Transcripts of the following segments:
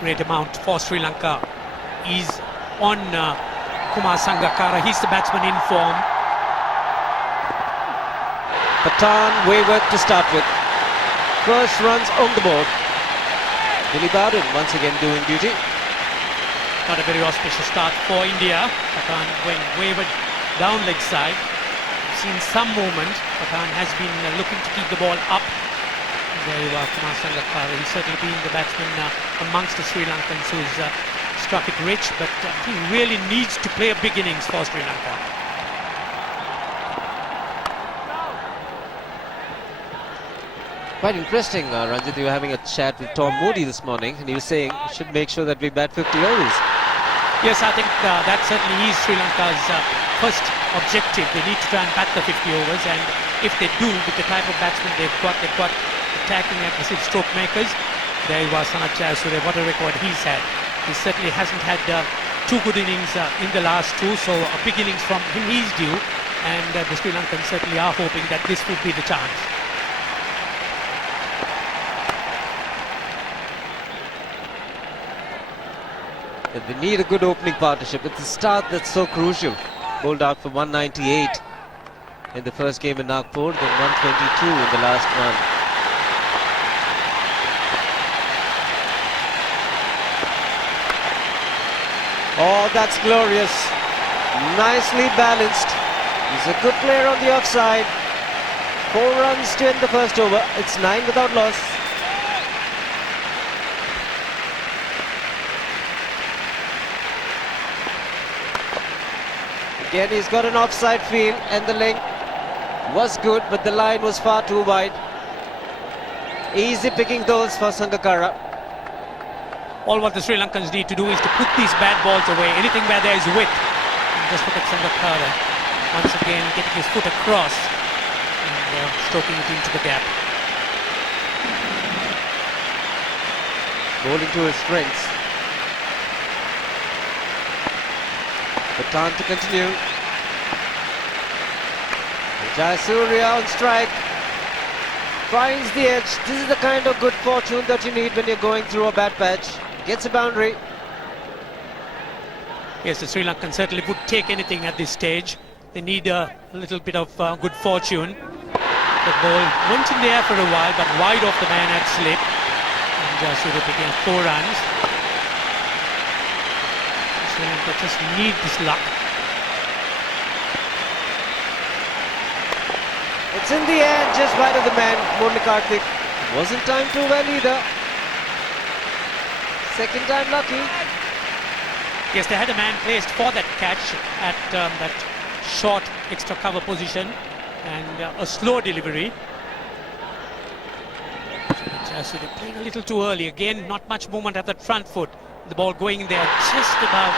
great amount for Sri Lanka is on Kumar Sangakkara. He's the batsman in form. Pathan wavered to start with. First runs on the board. Billy Bowden once again doing duty. Not a very auspicious start for India. Pathan going wavered down leg side. We've seen some movement. Pathan has been looking to keep the ball up. There you are, Kumar Sangakkara. He's certainly been the batsman amongst the Sri Lankans who's struck it rich, but he really needs to play a big innings for Sri Lanka. Quite interesting, Ranjit. We were having a chat with Tom Moody this morning, and he was saying we should make sure that we bat 50 overs. Yes, I think that certainly is Sri Lanka's first objective. They need to try and bat the 50 overs, and if they do, with the type of batsmen they've got attacking aggressive stroke makers. There was Sanat Jayasuriya, what a record he's had. He certainly hasn't had two good innings in the last two, so a big innings from him is due, and the Sri Lankans certainly are hoping that this would be the chance. They need a good opening partnership. It's the start that's so crucial. Bowled out for 198 in the first game in Nagpur, then 122 in the last one. Oh, that's glorious. Nicely balanced. He's a good player on the offside. 4 runs to end the first over. It's 9 without loss. Again, he's got an offside feel, and the length was good, but the line was far too wide. Easy picking those for Sangakkara. All what the Sri Lankans need to do is to put these bad balls away. Anything where there is width. And just look at Sangakkara. Once again, getting his foot across and stroking it into the gap. Bowling to his strengths. Pathan to continue. Jayasuriya on strike. Finds the edge. This is the kind of good fortune that you need when you're going through a bad patch. Gets a boundary. Yes, the Sri Lankans certainly would take anything at this stage. They need a little bit of good fortune. The ball went in the air for a while, but wide off the man at slip. And Jayasuriya picking up 4 runs. Sri Lanka just need this luck. It's in the air, just wide of the man, Murli Karthik. Wasn't timed too well either. Second time lucky. Yes, they had a man placed for that catch at that short extra cover position, and a slow delivery. Jayasuriya playing a little too early. Again, not much movement at that front foot. The ball going there just about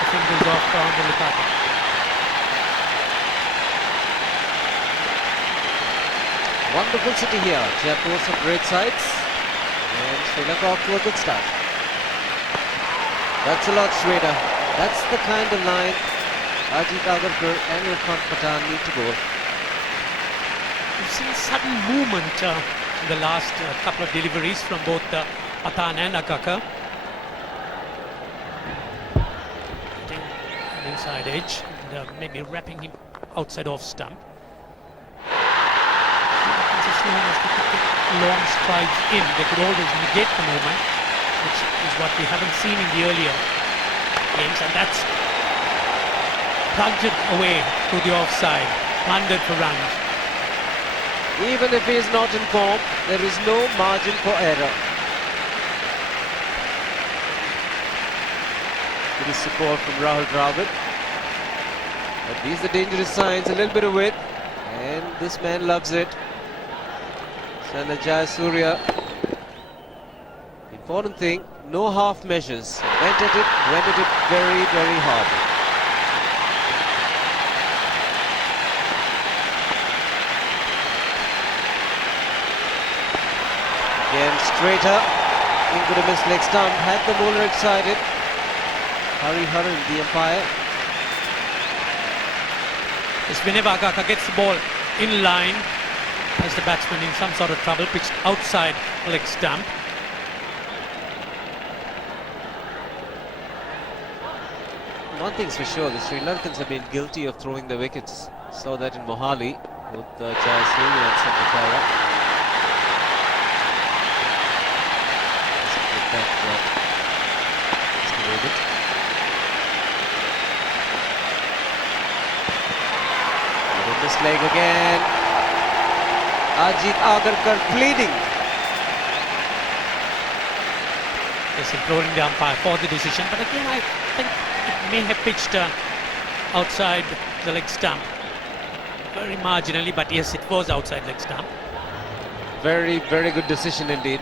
the fingers of Murli Karthik. Wonderful city here. Jaipur, some great sights. And Sri Lanka off to a good start. That's a lot straighter. That's the kind of line Ajit Agarkar and Irfan Pathan need to bowl. We've seen sudden movement in the last couple of deliveries from both Pathan and Agarkar. Getting an inside edge and maybe wrapping him outside off stump. As long as they could get long strides in, they could always negate the movement, which is what we haven't seen in the earlier games, and that's plugged it away to the offside, plundered for runs. Even if he is not in form, there is no margin for error. Good support from Rahul Dravid. But these are dangerous signs, a little bit of width, and this man loves it. Sanat Jayasuriya. Important thing, no half measures. Went at it very, very hard. Again, straighter. Into the missed leg stump. Had the bowler excited. Hari Haran, the umpire. Yes, whenever Agarkar gets the ball in line, as the batsman in some sort of trouble, pitched outside leg stump. One thing's for sure, the Sri Lankans have been guilty of throwing the wickets. Saw that in Mohali with Jayasuriya and Sangakkara. In this leg again, Ajit Agarkar pleading. Yes, imploring the umpire for the decision, but again I think it may have pitched outside the leg stump. Very marginally, but yes, it was outside leg stump. Very, very good decision indeed.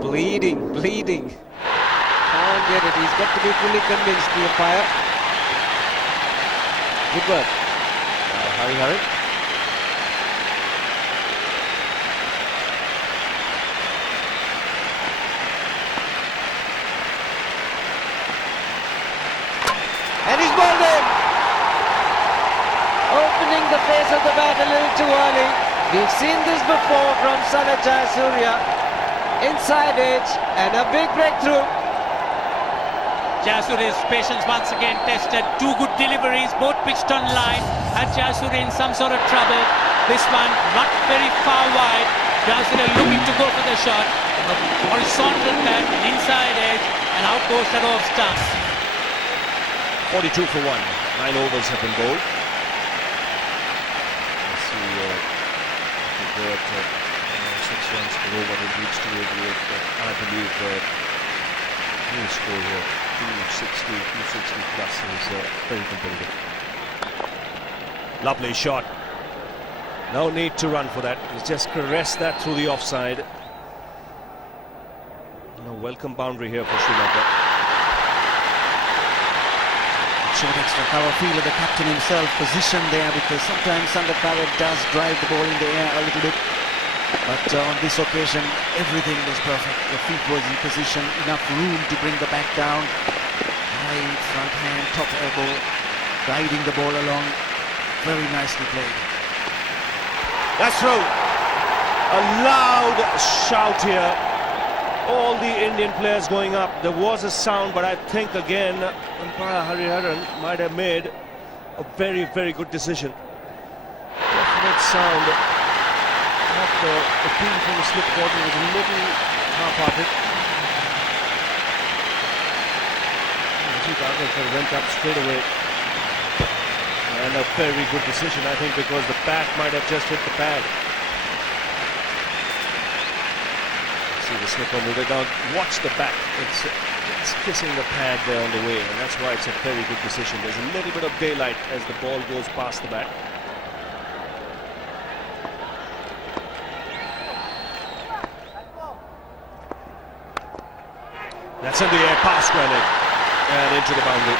Bleeding. Can't get it. He's got to be fully convinced, the umpire. Good work. Hurry. And he's bowled in. Opening the face of the bat a little too early. We've seen this before from Sanat Jayasuriya. Inside edge and a big breakthrough. Jayasuriya's patience once again tested. Two good deliveries, both pitched on line. Had Jayasuriya in some sort of trouble. This one not very far wide. Jayasuriya looking to go for the shot. A horizontal bat, an inside edge, and out goes that off stump. 42 for 1. 9 overs have been bowled. Let's see if they go at 6 runs per over, will reach 288, but I believe he'll score here 260 plus is very competitive. Lovely shot. No need to run for that. He's just caressed that through the offside. A welcome boundary here for Sri Lanka. Short extra cover, feel of the captain himself positioned there, because sometimes Sangakkara does drive the ball in the air a little bit. But on this occasion, everything was perfect. The feet was in position, enough room to bring the back down. High front hand, top elbow, guiding the ball along. Very nicely played. That's through. A loud shout here. All the Indian players going up. There was a sound, but I think again, umpire Hariharan might have made a very, very good decision. Definite sound. The appeal from the slip body was a little half-hearted. Ajit Agarkar went up straight away. And a very good decision, I think, because the bat might have just hit the pad. See the slipper moving down. Watch the bat. It's kissing the pad there on the way, and that's why it's a very good decision. There's a little bit of daylight as the ball goes past the bat. That's in the air, past Granite, and into the boundary.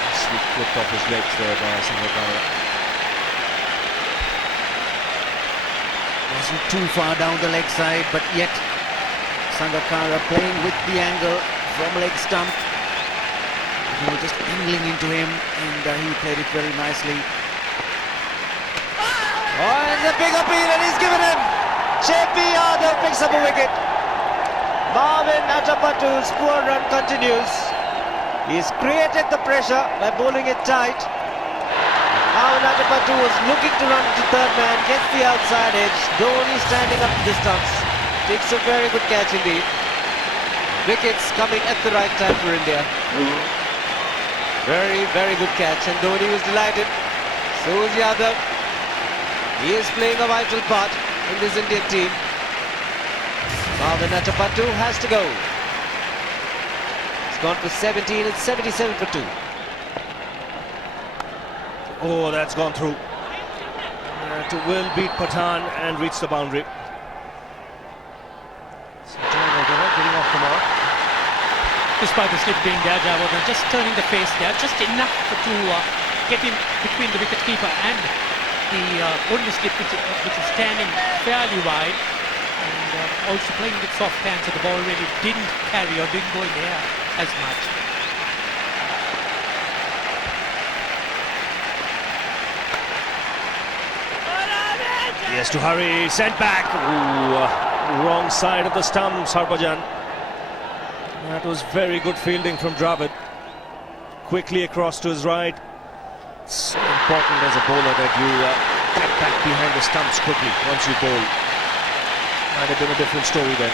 Nicely flipped off his legs there by Sangakkara. Wasn't too far down the leg side, but yet Sangakkara playing with the angle from leg stump. They were just angling into him, and he played it very nicely. Oh, and the big appeal, and he's given him. JP Yadav picks up a wicket. Marvin Atapattu's poor run continues. He's created the pressure by bowling it tight. Marvin Atapattu was looking to run to third man, gets the outside edge. Dhoni standing up the stumps. Takes a very good catch indeed. Wickets coming at the right time for India. Very, very good catch, and Dhoni was delighted. So is Yadav. He is playing a vital part in this Indian team. Marvin Atapattu has to go. It's gone for 17, it's 77 for 2. Oh, that's gone through. To will beat Pathan and reach the boundary. So getting off the mark. Despite the slip being there, Jayawardene just turning the face there, just enough to get in between the wicketkeeper and the only slip which is standing fairly wide. And also playing with soft hands, so the ball really didn't carry or didn't go in the air as much. He has to hurry, sent back. Ooh, wrong side of the stumps, Harbhajan. That was very good fielding from Dravid. Quickly across to his right. It's important as a bowler that you get back behind the stumps quickly once you bowl. Might have been a different story then.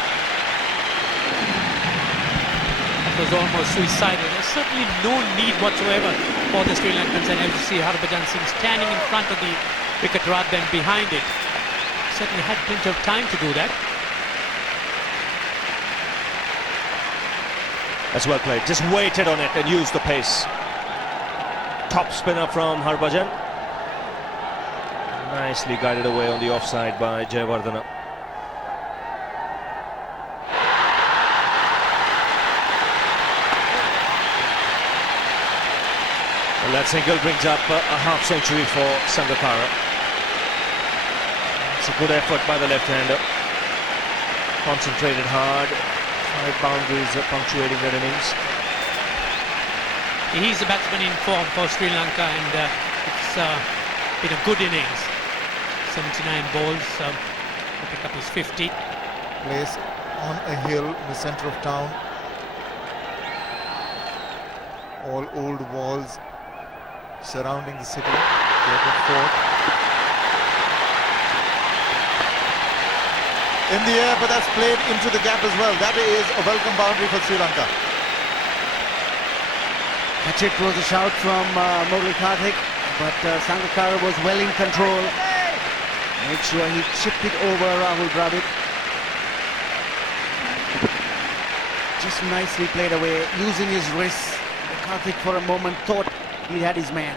It was almost suicidal. There's certainly no need whatsoever for the Sri Lankans, and as you see Harbhajan Singh standing in front of the wicket rather than behind it. Certainly had plenty of time to do that. That's well played. Just waited on it and used the pace. Top spinner from Harbhajan. Nicely guided away on the offside by Jayawardene. Well, that single brings up a half century for Sangakkara. It's a good effort by the left-hander. Concentrated hard. 5 boundaries punctuating that innings. He's a batsman in form for Sri Lanka, and it's been a good innings. 79 balls to pick up his 50. Place on a hill in the centre of town. All old walls surrounding the city. Jaipur Fort. In the air, but that's played into the gap as well. That is a welcome boundary for Sri Lanka. Catch it was a shout from Mowgli Karthik, but Sangakkara was well in control. Made sure he chipped it over Rahul Dravid. Just nicely played away, using his wrists. Karthik for a moment thought he had his man.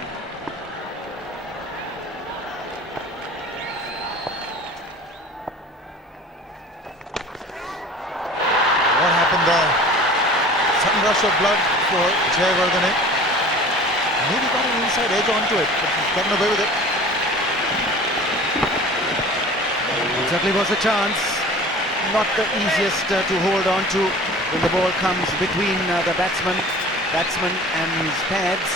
What happened there? Sudden rush of blood for Jayawardene. Maybe got an inside edge onto it, but he's gotten away with it. It certainly was a chance. Not the easiest to hold on to when the ball comes between the batsman and his pads.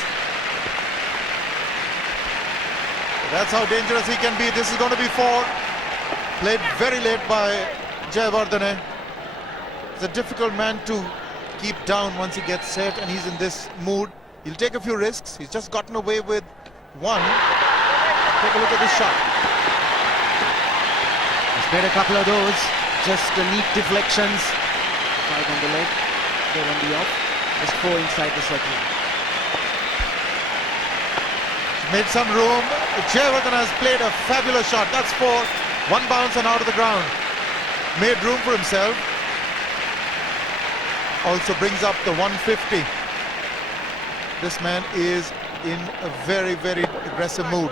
That's how dangerous he can be. This is going to be 4. Played very late by Jayawardene. He's a difficult man to keep down once he gets set, and he's in this mood. He'll take a few risks. He's just gotten away with 1. Take a look at this shot. He's played a couple of those. Just neat deflections. 5 on the leg, 4 on the off. Just 4 inside the circle. Made some room. Jayawardene has played a fabulous shot. That's 4. 1 bounce and out of the ground. Made room for himself. Also brings up the 150. This man is in a very, very aggressive mood.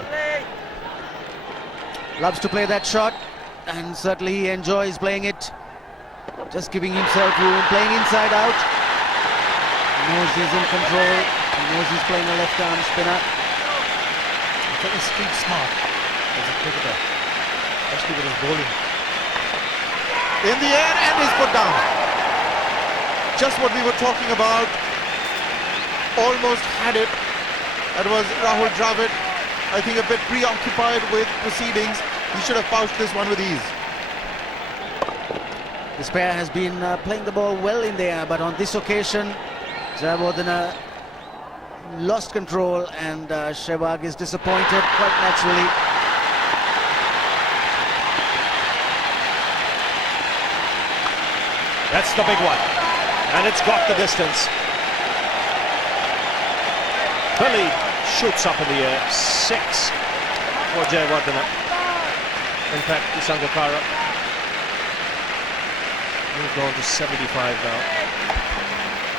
Loves to play that shot, and certainly he enjoys playing it. Just giving himself room, playing inside out. He knows he's in control. He knows he's playing a left-arm spinner. Very street smart as a cricketer, especially with his bowling. In the air, and he's put down. Just what we were talking about. Almost had it. That was Rahul Dravid. I think a bit preoccupied with proceedings. He should have pouched this one with ease. This pair has been playing the ball well in the air, but on this occasion, Jayawardene lost control, and Sehwag is disappointed quite naturally. That's the big one. And it's got the distance. Billy shoots up in the air. 6 for Jayawardene. In fact, Sangakkara moved on to 75 now.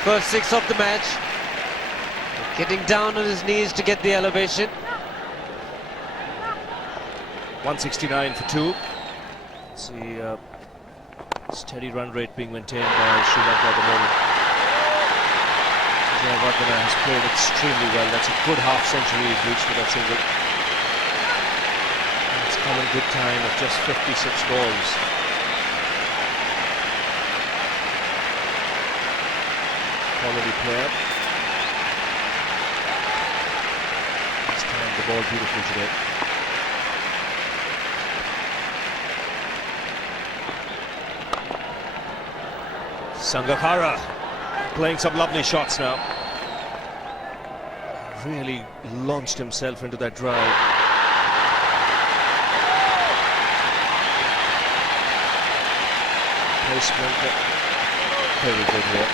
First 6 of the match. Getting down on his knees to get the elevation. 169 for 2. See, steady run rate being maintained by Sri Lanka at the moment. Jayawardene has played extremely well. That's a good half century he's reached with that single. And it's come in good time of just 56 balls. Quality player. He's timed the ball beautifully today. Sangakkara Playing some lovely shots now. Really launched himself into that drive. Placement, very good here.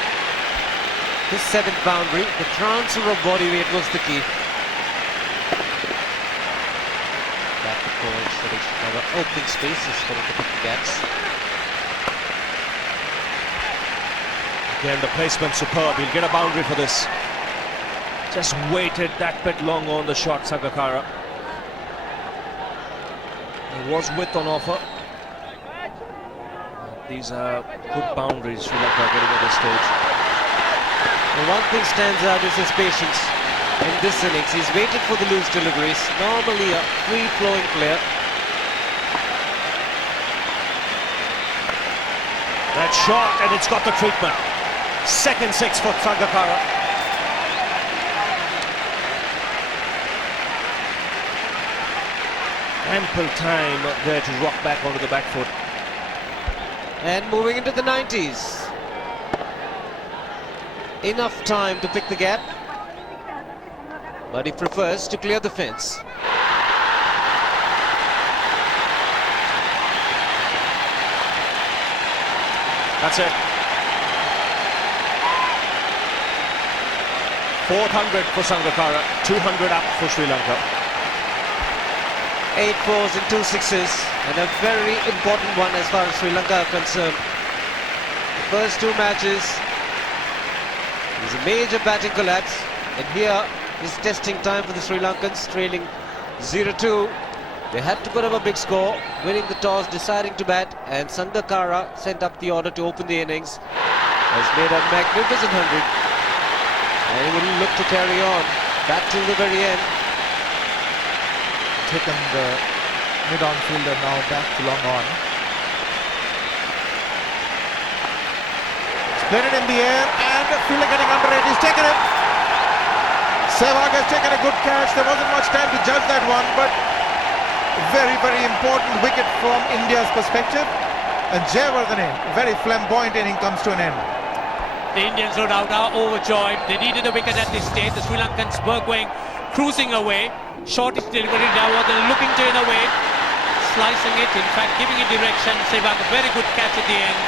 His 7th boundary, the transfer of body weight was the key. Back to forward, should cover opening spaces for him to pick the gaps. Again, the placement superb. He'll get a boundary for this. Just waited that bit long on the shot, Sangakkara. There was width on offer. These are good boundaries Sri Lanka are getting at this stage. Well, one thing stands out is his patience in this innings. He's waited for the loose deliveries. Normally a free-flowing player. That shot, and it's got the treatment. Second 6 for Sangakkara. Ample time there to rock back onto the back foot. And moving into the 90s. Enough time to pick the gap, but he prefers to clear the fence. That's it. 400 for Sangakkara, 200 up for Sri Lanka. 8 fours and 2 sixes, and a very important one as far as Sri Lanka are concerned. The first 2 matches is a major batting collapse, and here is testing time for the Sri Lankans, trailing 0-2. They had to put up a big score, winning the toss, deciding to bat, and Sangakkara sent up the order to open the innings. Has made a magnificent 100, and he will look to carry on back till the very end. Taken the mid-on fielder now back to long on. Split it in the air, and fielder getting under it. He's taken it. Sehwag has taken a good catch. There wasn't much time to judge that one, but very, very important wicket from India's perspective. And Jayawardene, very flamboyant inning comes to an end. The Indians, no doubt, are overjoyed. They needed a wicket at this stage. The Sri Lankans were cruising away. Shortish delivery, Jayawardene looking to in a way, slicing it, in fact giving it direction. Sehwag a very good catch at the end,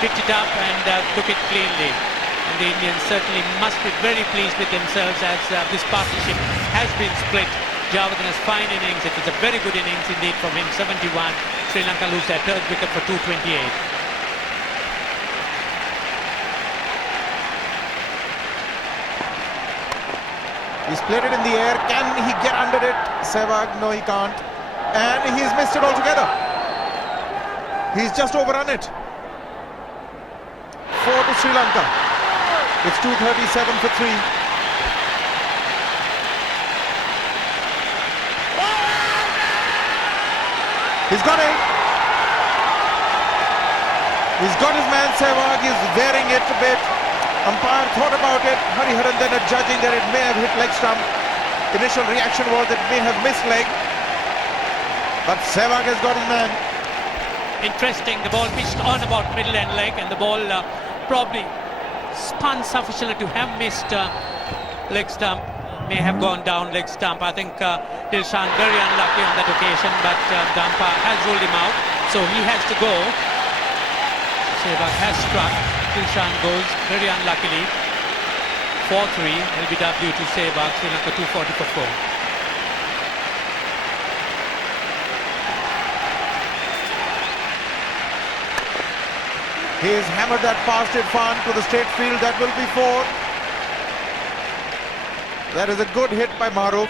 picked it up and took it cleanly. And the Indians certainly must be very pleased with themselves as this partnership has been split. Jayawardene has fine innings. It was a very good innings indeed from him. 71. Sri Lanka lose their 3rd wicket for 228. He's played it in the air. Can he get under it? Sehwag, no he can't. And he's missed it altogether. He's just overrun it. 4 to Sri Lanka. It's 237 for 3. He's got it. He's got his man Sehwag. He's wearing it a bit. Umpire thought about it. Hariharan then judging that it may have hit leg stump. Initial reaction was that it may have missed leg. But Sehwag has got his man. Interesting, the ball pitched on about middle end leg, and the ball probably spun sufficiently to have missed leg stump. May have gone down leg stump. I think Dilshan very unlucky on that occasion, but the umpire has ruled him out, so he has to go. Sehwag has struck. Dilshan goes very unluckily. 4-3 LBW to Sehwag. Sri Lanka 240 for 4. He's hammered that past Irfan to the straight field. That will be 4. That is a good hit by Maruf.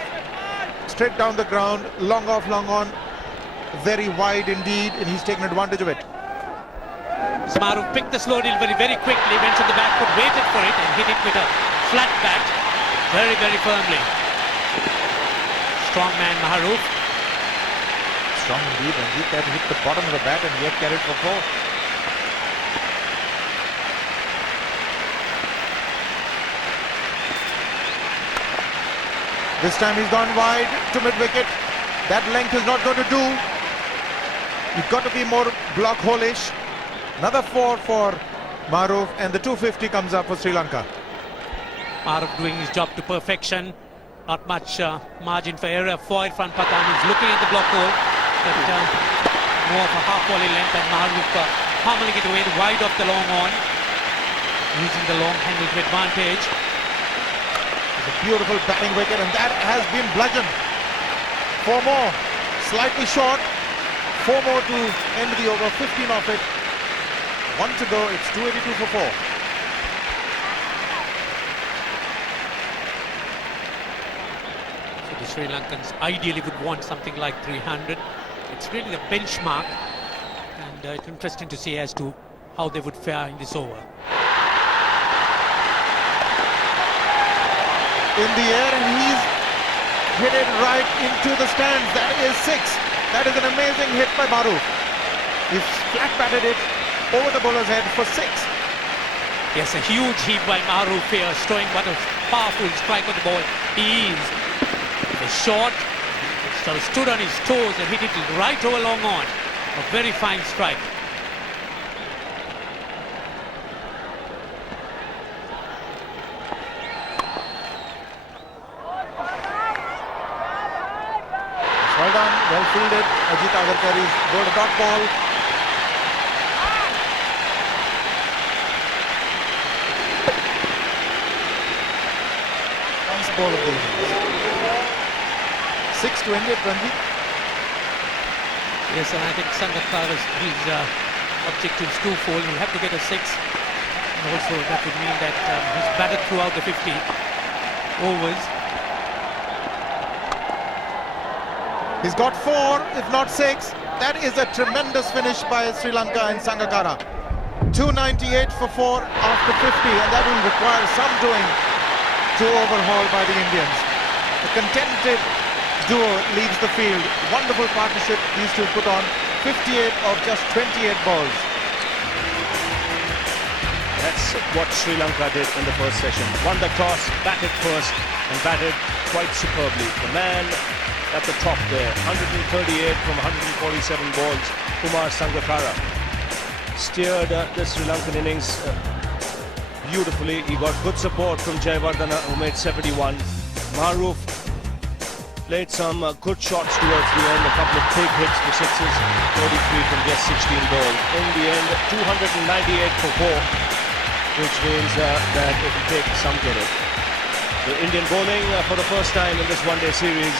Straight down the ground, long off, long on. Very wide indeed, and he's taken advantage of it. Maruf picked the slow delivery very quickly, went to the back foot, waited for it and hit it with a flat bat very, very firmly. Strong man Maruf. Strong indeed, and he can hit the bottom of the bat and yet carried for 4. This time he's gone wide to mid-wicket. That length is not going to do. You've got to be more block hole-ish. Another 4 for Maruf, and the 250 comes up for Sri Lanka. Maruf doing his job to perfection. Not much margin for error for Irfan Pathan. He's looking at the block hole, but more of a half volley length, and Maruf pummeling it away wide off the long on, using the long handle to advantage. It's a beautiful batting wicket, and that has been bludgeoned. 4 more, slightly short. 4 more to end the over, 15 off it. 1 to go, it's 282 for 4. So the Sri Lankans ideally would want something like 300. It's really the benchmark, and it's interesting to see as to how they would fare in this over. In the air, and he's hit it right into the stands. That is 6. That is an amazing hit by Maruf. He's flat batted it over the bowler's head for 6. Yes, a huge heave by Maruf here, showing what a powerful strike on the ball he is. The shot, so stood on his toes and hit it right over long on. A very fine strike. Well done, well fielded. Ajit Agarkar is bowled a dot ball. Nice ball of the innings. 6 to end it, Ranjit. Yes, and I think Sangakkara's his objectives twofold. He'll have to get a 6, and also that would mean that he's batted throughout the 50 overs. He's got 4, if not 6. That is a tremendous finish by Sri Lanka and Sangakkara. 298 for 4 after 50, and that will require some doing to overhaul by the Indians. The contented duo leads the field. Wonderful partnership these two put on. 58 of just 28 balls. That's what Sri Lanka did in the first session. Won the toss, batted first, and batted quite superbly. The man at the top there, 138 from 147 balls, Kumar Sangakkara steered the Sri Lankan innings beautifully. He got good support from Jayawardena, who made 71. Maruf played some good shots towards the end, a couple of big hits for 6s, 33 from just 16 balls. In the end, 298 for 4, which means that it will take some credit. The Indian bowling for the first time in this one-day series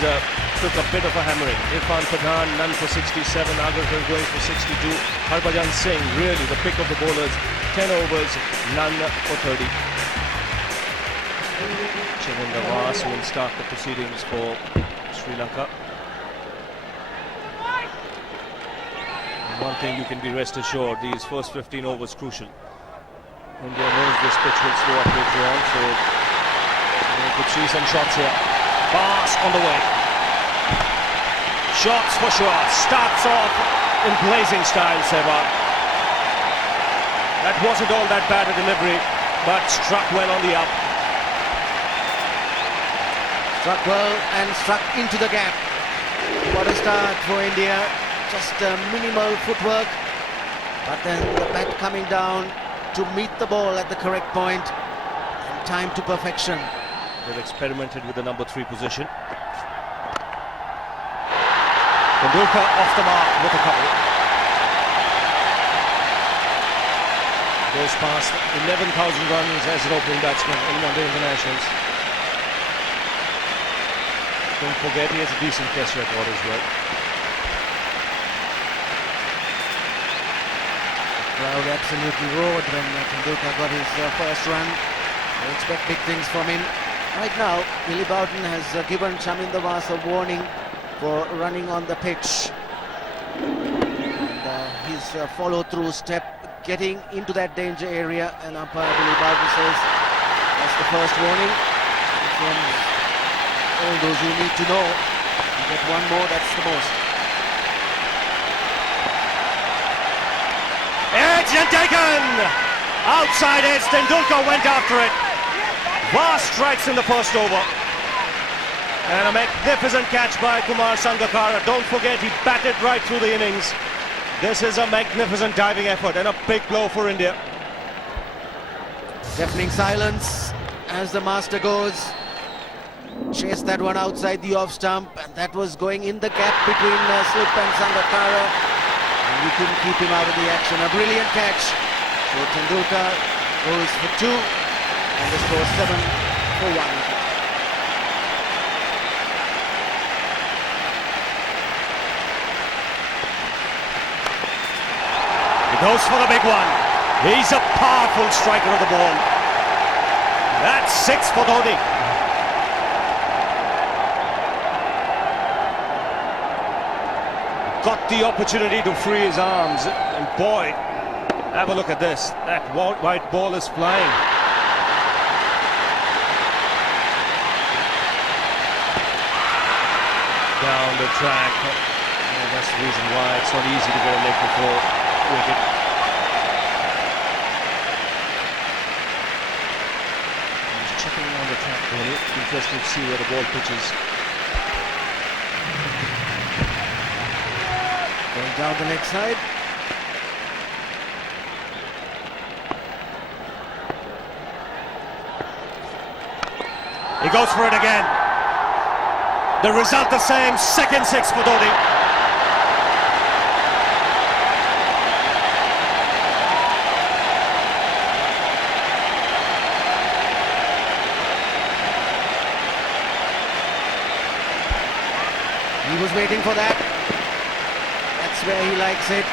took a bit of a hammering. Irfan Pathan, none for 67, Agarkar going for 62. Harbhajan Singh, really the pick of the bowlers, 10 overs, none for 30. Chavinder Vas will start the proceedings for Sri Lanka. And one thing you can be rest assured, these first 15 overs crucial. India knows this pitch will slow up later on, so we could see some shots here. Vas on the way. Shots for sure. Starts off in blazing style, Sehwag. That wasn't all that bad a delivery, but struck well on the up. Struck well and struck into the gap. What a start for India. Just minimal footwork, but then the bat coming down to meet the ball at the correct point and time to perfection. They've experimented with the number 3 position. Tendulkar off the mark with a couple. Goes past 11,000 runs as an opening batsman in one-day internationals. Don't forget he has a decent test record as well. The crowd absolutely roared when Tendulkar got his first run. They expect big things from him. Right now, Billy Bowden has given Chavinder Vas a warning for running on the pitch. And his follow-through step getting into that danger area, and umpire Billy Bowden says that's the first warning. From all those who need to know, you get one more, that's the most. Edge and taken! Outside edge, Tendulkar went after it. Vas strikes in the first over. And a magnificent catch by Kumar Sangakkara. Don't forget, he batted right through the innings. This is a magnificent diving effort and a big blow for India. Deafening silence as the master goes. Chased that one outside the off stump, and that was going in the gap between Slip and Sangakkara. And we couldn't keep him out of the action. A brilliant catch. So Tendulkar goes for 2, and the score 7-1. Goes for the big one. He's a powerful striker of the ball. That's 6 for Dhoni. Got the opportunity to free his arms, and boy, have a look at this. That white ball is flying. Down the track. Oh, that's the reason why it's not easy to go leg before wicket. He's checking on the track, Dhoni. Interesting to see where the ball pitches. Going down the leg side. He goes for it again. The result the same, second 6 for Dhoni. He was waiting for that. That's where he likes it.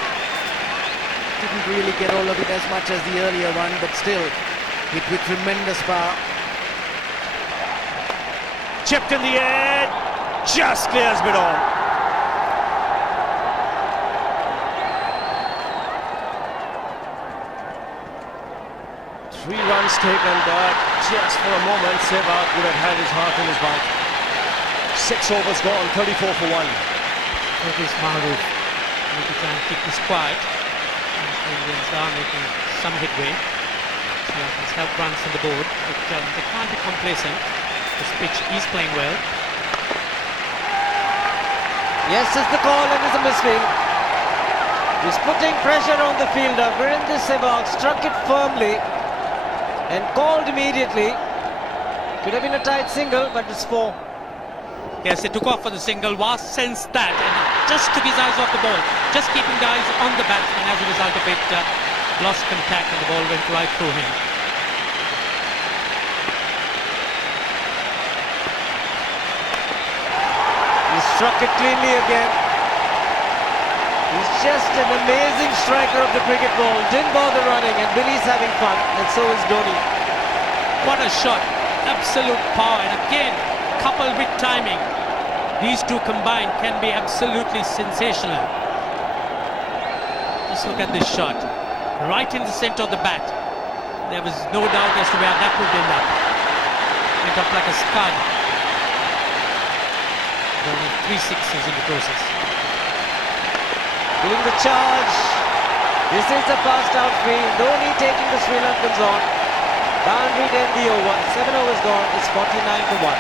Didn't really get all of it as much as the earlier one, but still hit with tremendous power. Chipped in the air, just clears mid on. Three runs taken, but just for a moment, Sehwag would have had his heart in his mouth. 6 overs gone, 34 for 1. It is Mahroof. Need to try and keep this quiet. The Indians are making some headway. Sri Lankans have runs on the board, but they can't be complacent. This pitch is playing well. Yes, is the call, and is a misfield. He's putting pressure on the fielder. Virendra Sehwag struck it firmly and called immediately. Could have been a tight single, but it's 4. Yes, they took off for the single. Was sensed that and just took his eyes off the ball. Just keeping the eyes on the batsman. As a result of it, lost contact and the ball went right through him. He struck it cleanly again. He's just an amazing striker of the cricket ball. Didn't bother running, and Billy's having fun, and so is Dhoni. What a shot. Absolute power. And again, coupled with timing, these two combined can be absolutely sensational. Just look at this shot. Right in the center of the bat. There was no doubt as to where that would end up. Went up like a scud. Only 3 sixes in the process. Doing the charge. This is the fast outfield. Dhoni taking the Sri Lankans on. Boundary to end the over. 7 overs gone. It's 49 for 1.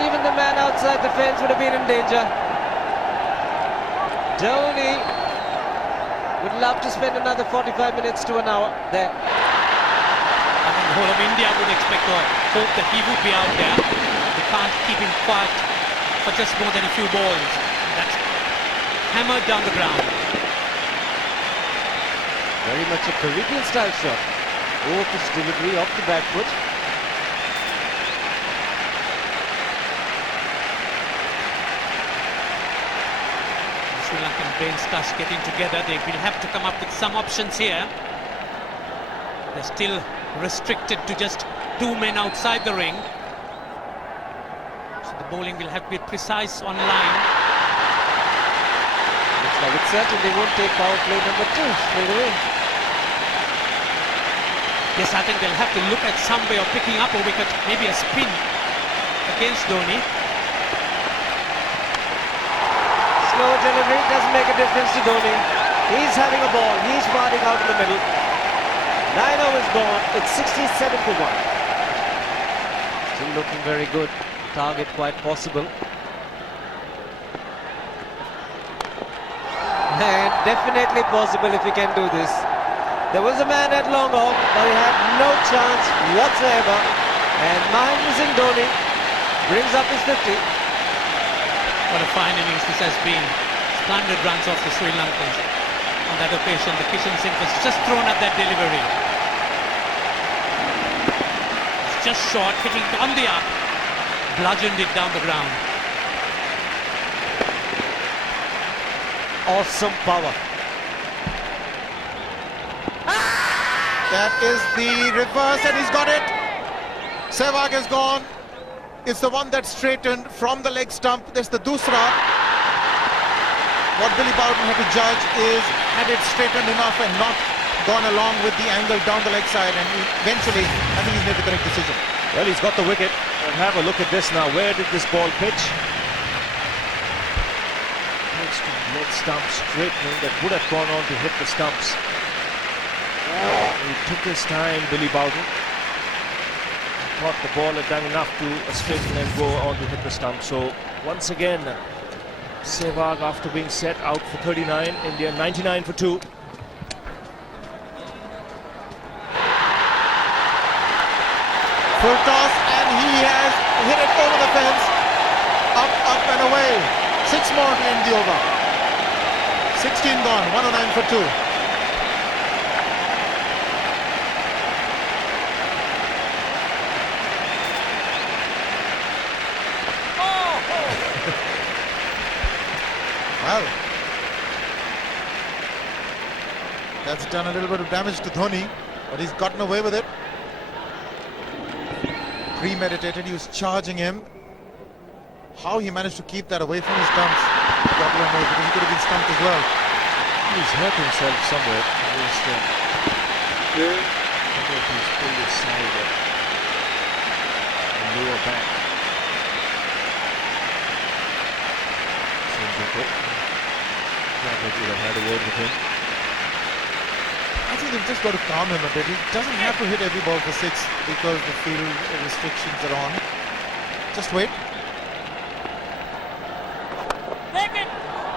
Even the man outside the fence would have been in danger. Dhoni would love to spend another 45 minutes to an hour there. I think the whole of India would expect or hope that he would be out there. They can't keep him quiet for just more than a few balls. That's hammered down the ground. Very much a Caribbean style shot. Off his delivery off the back foot. The Sri Lankan brain starts getting together. They will have to come up with some options here. They're still restricted to just 2 men outside the ring. So the bowling will have to be precise on line. Looks like it's certain they won't take power play number 2 straight away. Yes, I think they'll have to look at some way of picking up a wicket, maybe a spin against Dhoni. Slow delivery doesn't make a difference to Dhoni. He's having a ball. He's batting out in the middle. 9 overs gone. It's 67 for 1. Still looking very good. Target quite possible. definitely possible if he can do this. There was a man at long off, but he had no chance whatsoever. And Mahendra Singh Dhoni brings up his 50. What a fine innings this has been. Splendid runs off the Sri Lankans. On that occasion, the Kishan Singh was just thrown at that delivery. It's just short, hitting on the up, bludgeoned it down the ground. Awesome power. That is the reverse, and he's got it. Sehwag is gone. It's the one that's straightened from the leg stump. There's the dusra. What Billy Bowden had to judge is had it straightened enough and not gone along with the angle down the leg side, and eventually I think he's made the correct decision. Well, he's got the wicket. And have a look at this now. Where did this ball pitch? Next to leg stump straightening. That would have gone on to hit the stumps. He took his time, Billy Bowden. Thought the ball had done enough to straighten and go on to hit the stump. So once again, Sehwag, after being set, out for 39. India 99 for 2. Full toss, and he has hit it over the fence. Up, up and away. 6 more to end the over. 16 gone, 109 for 2. Well, that's done a little bit of damage to Dhoni, but he's gotten away with it. Premeditated, he was charging him. How he managed to keep that away from his stumps, God knows, because he could have been stumped as well. He's hurt himself somewhere. I wonder if he's pulled his side up. And lower back. Seems okay. Probably would have had a word with him. I think they've just got to calm him a bit. He doesn't have to hit every ball for 6 because the field restrictions are on. Just wait.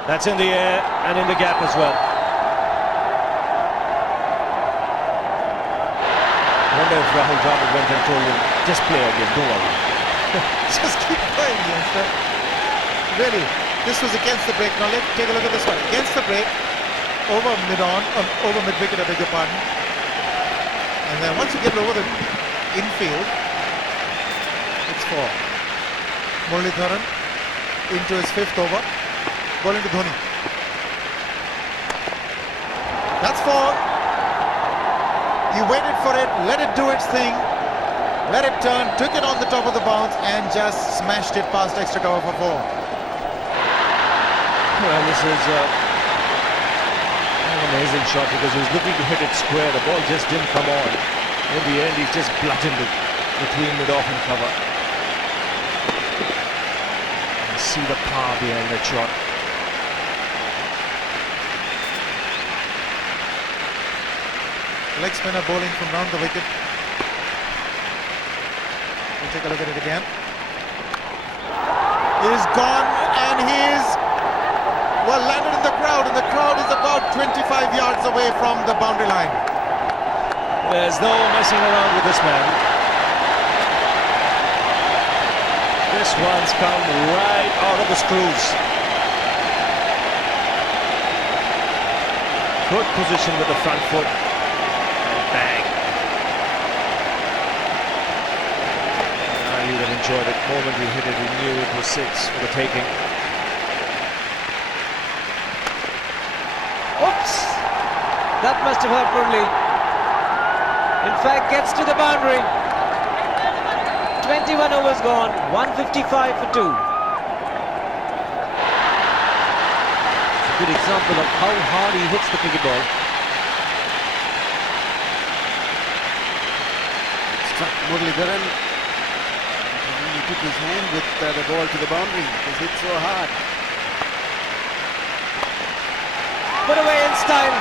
That's in the air and in the gap as well. I wonder if Rahul Dravid went and told him, just play again, don't worry. Just keep going, youngster. Really, this was against the break. Now let's take a look at this one. Against the break, over mid-wicket, I beg your pardon. And then once you get over the infield, it's 4. Muralitharan into his 5th over. Bowling to Dhoni. That's 4. He waited for it, let it do its thing, let it turn, took it on the top of the bounce and just smashed it past extra cover for 4. Well, this is an amazing shot because he was looking to hit it square. The ball just didn't come on. In the end, he just bludgeoned it between mid-off and cover. You see the power behind that shot. Leg spinner bowling from round the wicket. We'll take a look at it again. He's gone and he's landed in the crowd, and the crowd is about 25 yards away from the boundary line. There's no messing around with this man. This one's come right out of the screws. Good position with the front foot. Bang. He would have enjoyed it. The moment he hit it, he knew it was 6 for the taking. Oops! That must have hurt Murli. In fact, gets to the boundary. 21 overs gone, 155 for 2. It's a good example of how hard he hits the cricket ball. Struck Muralitharan. He took his hand with the ball to the boundary. It was hit so hard. Put away in style.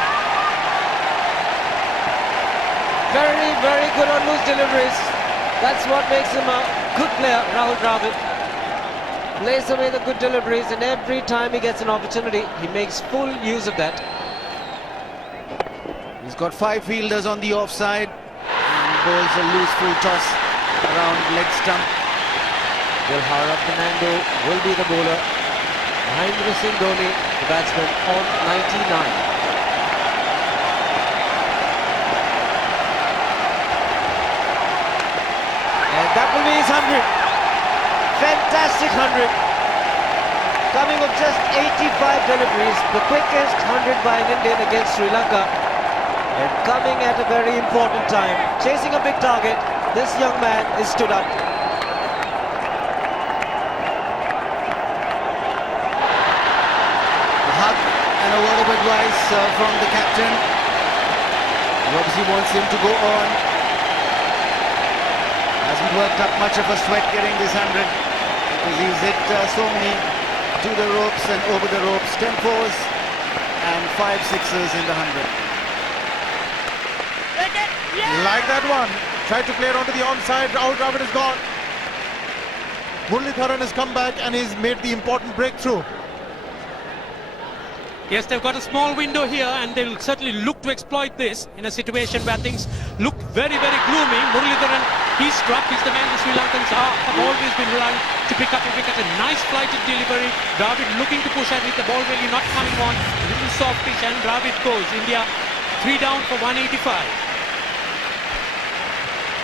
Very, very good on loose deliveries. That's what makes him a good player, Rahul Dravid. Plays away the good deliveries, and every time he gets an opportunity, he makes full use of that. got 5 fielders on the offside and bowls a loose full toss around leg stump. Dilhara Fernando will be the bowler. Mahendra Singh Dhoni, the batsman, on 99. And that will be his 100. Fantastic 100. Coming of just 85 deliveries, the quickest 100 by an Indian against Sri Lanka. And coming at a very important time, chasing a big target, this young man is stood up. A hug and a word of advice from the captain. He obviously wants him to go on. Hasn't worked up much of a sweat getting this 100 because he's hit so many to the ropes and over the ropes, 10 fours and 5 sixes in the 100. Like that one. Tried to play it onto the onside. Out of it is gone. Muralitharan has come back and he's made the important breakthrough. Yes, they've got a small window here and they'll certainly look to exploit this in a situation where things look very, very gloomy. Muralitharan, he's struck. He's the man the Sri Lankans have always been relying to pick up a wicket. A nice flighted delivery. Dravid looking to push at it. The ball really not coming on. A little softish and Dravid goes. India 3 down for 185.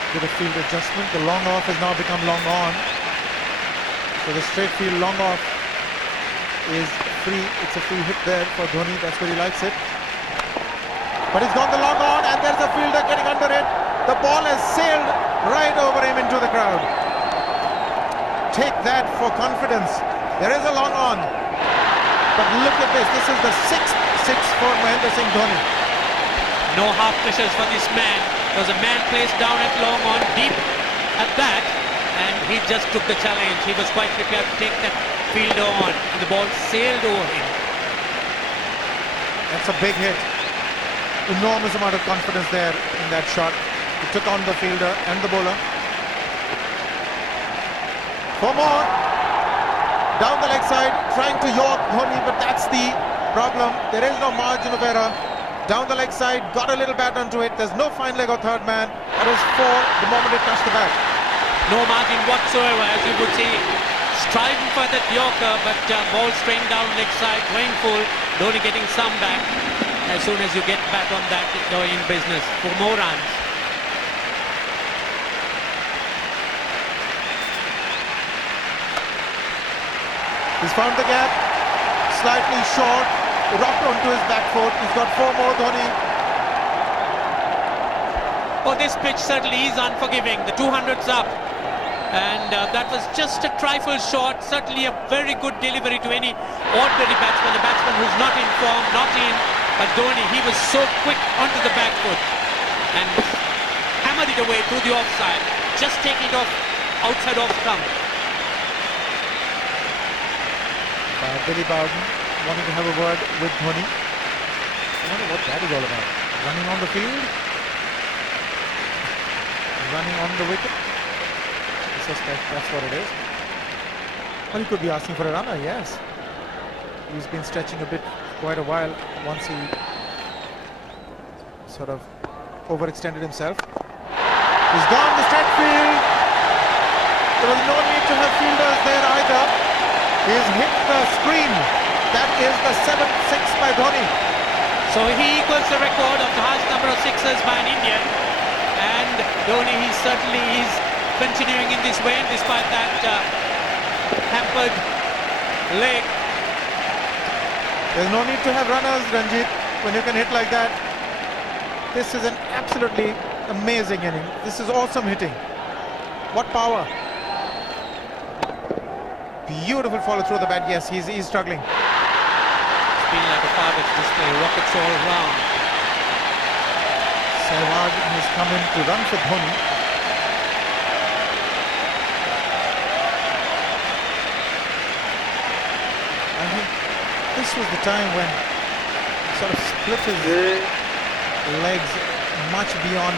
With a field adjustment, the long off has now become long on. So the straight field long off is free. It's a free hit there for Dhoni. That's where he likes it. But he's gone the long on and there's a fielder getting under it. The ball has sailed right over him into the crowd. Take that for confidence. There is a long on. But look at this. This is the 6th 6 for Mahendra Singh Dhoni. No half pressures for this man. There was a man placed down at long on, deep at that, and he just took the challenge. He was quite prepared to take that fielder on, and the ball sailed over him. That's a big hit. Enormous amount of confidence there in that shot. He took on the fielder and the bowler. 4 more. Down the leg side, trying to york Dhoni, but that's the problem. There is no margin of error. Down the leg side, got a little bat onto it. There's no fine leg or third man. That was 4 the moment it touched the bat. No margin whatsoever, as you would see. Striving for that yorker, but ball straight down leg side, going full. Dhoni getting some back. As soon as you get back on that, you're in business for more runs. He's found the gap, slightly short, rocked onto his back foot. He's got 4 more, Dhoni. Oh, this pitch certainly is unforgiving. The 200's up. And that was just a trifle short. Certainly a very good delivery to any ordinary batsman. A batsman who's not in form, not in. But Dhoni, he was so quick onto the back foot and hammered it away through the offside. Just taking it off outside off stump. Billy Bowden wanting to have a word with Dhoni. I wonder what that is all about. Running on the field? Running on the wicket? I suspect that's what it is. Well, he could be asking for a runner, yes. He's been stretching a bit quite a while once he sort of overextended himself. He's gone the straight field. There was no need to have fielders there either. He's hit the screen. That is the 7th 6 by Dhoni. So he equals the record of the highest number of sixes by an Indian. And Dhoni, he certainly is continuing in this way despite that hampered leg. There's no need to have runners, Ranjit, when you can hit like that. This is an absolutely amazing inning. This is awesome hitting. What power. Beautiful follow through the bat. Yes, he's struggling. It's been like a fireworks display, rockets all around. Sehwag has come in to run for Dhoni. I think this was the time when he sort of split his legs much beyond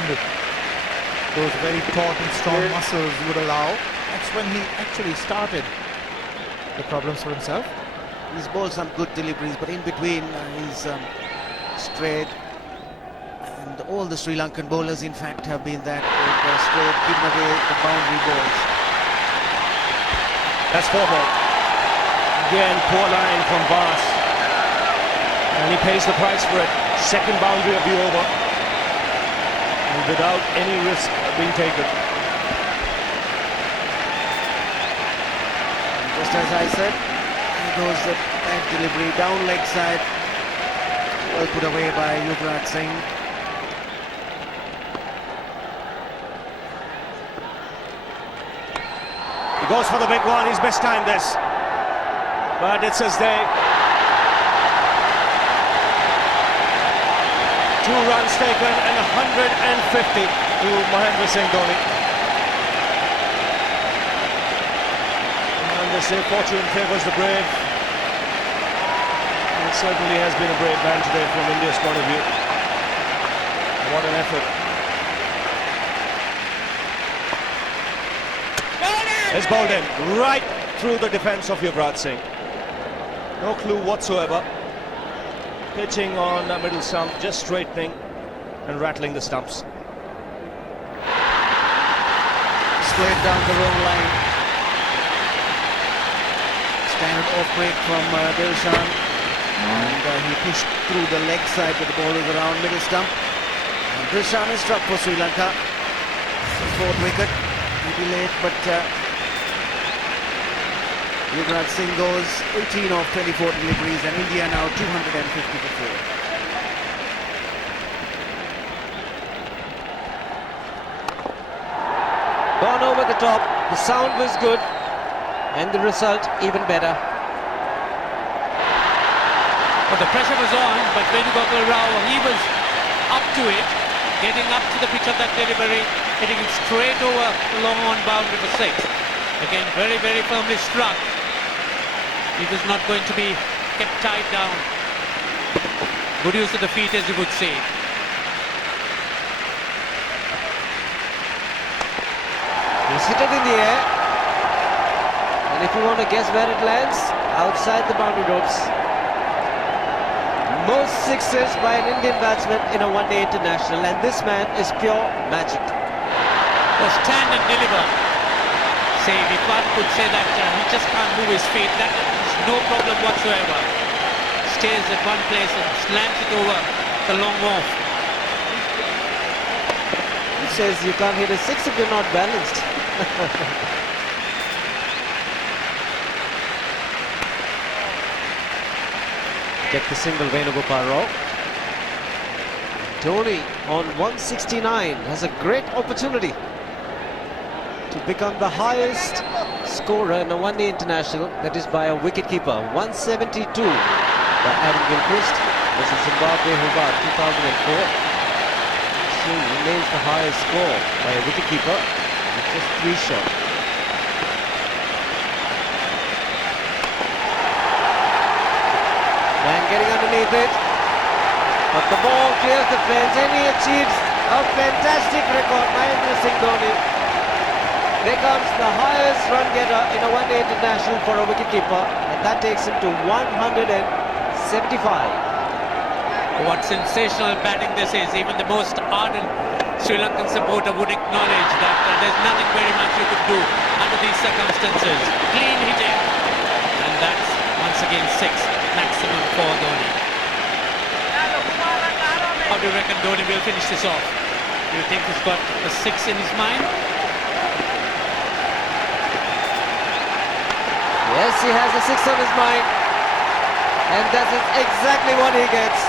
those very taut and strong muscles would allow. That's when he actually started the problems for himself. He's bowled some good deliveries, but in between he's strayed and And all the Sri Lankan bowlers, in fact, have been that straight, giving away the boundary balls. That's 4 ball. Again, poor line from Bas. And he pays the price for it. Second boundary of the over. And without any risk being taken. Just as I said, there goes the bad delivery down leg side. Well put away by Yuvraj Singh. He goes for the big one. He's best timed this. But it's his day. 2 runs taken and 150 to Mahendra Singh Dhoni. And they say fortune favours the brave. And it certainly has been a brave man today from India's point of view. What an effort. It's bowled in right through the defence of Yuvraj Singh. No clue whatsoever. Pitching on the middle stump, just straightening and rattling the stumps. Straight down the wrong line. Standard off break from Dilshan. And he pushed through the leg side with the ball is around middle stump. And Dilshan is struck for Sri Lanka. 4th wicket. Maybe late, but Yuvraj Singh goes 18 of 24 deliveries and India now 250 for 4. Gone over the top, the sound was good and the result even better. Well, the pressure was on, but Venugopal Rao, he was up to it, getting up to the pitch of that delivery, hitting it straight over the long on boundary for 6. Again, very, very firmly struck. He was not going to be kept tied down. Good use of the feet, as you would say. He's hit it in the air. And if you want to guess where it lands, outside the boundary ropes. Most sixes by an Indian batsman in a one-day international, and this man is pure magic. Well, stand and deliver. Say, if one could say that he just can't move his feet, that is no problem whatsoever. Stays at one place and slams it over the long off. He says you can't hit a 6 if you're not balanced. Get the single, Venugopal Rao. Dhoni on 169 has a great opportunity to become the highest scorer in a one-day international, that is by a wicketkeeper. 172 by Adam Gilchrist versus Zimbabwe Hobart 2004. So remains the highest score by a wicketkeeper with just 3 shots. Man getting underneath it, but the ball clears the fence and he achieves a fantastic record. Mahendra Singh Dhoni becomes the highest run getter in a one-day international for a wicketkeeper, and that takes him to 175. What sensational batting this is. Even the most ardent Sri Lankan supporter would acknowledge that there's nothing very much you could do under these circumstances. Clean hitting, and that's once again 6 maximum for Dhoni. How do you reckon Dhoni will finish this off? Do you think he's got a 6 in his mind? Yes, he has a 6 on his mind, and that is exactly what he gets.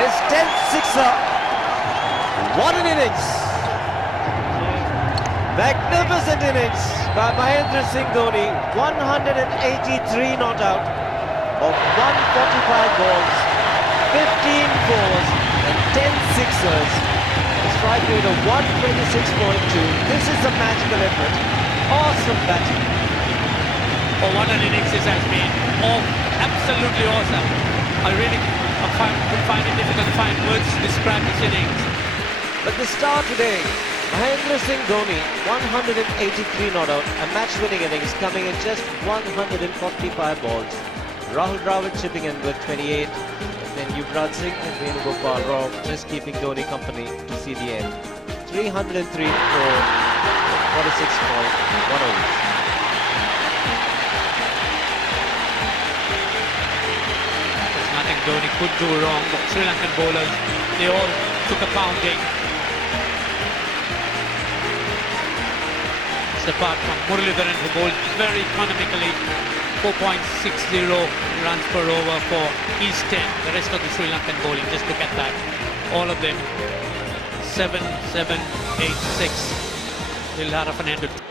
His 10th sixer. What an innings! Magnificent innings by Mahendra Singh Dhoni. 183 not out of 145 balls, 15 fours and 10 sixers. A strike rate of 126.2. This is a magical effort. Awesome batting. Oh, what an innings this has been. Oh, absolutely awesome. I really could find it difficult to find words to describe this innings. But the star today, Mahendra Singh Dhoni, 183 not out, a match-winning innings coming in just 145 balls. Rahul Dravid chipping in with 28. then Yuvraj Singh and Venugopal Rao just keeping Dhoni company to see the end. 303 for 46.1 overs. There's nothing Dhoni could do wrong. The Sri Lankan bowlers, they all took a pounding. Apart from Muralidharan, who bowled very economically, 4.60 runs per over for his 10. The rest of the Sri Lankan bowling, just look at that. All of them 7, 7, 8, 6. We'll have an end.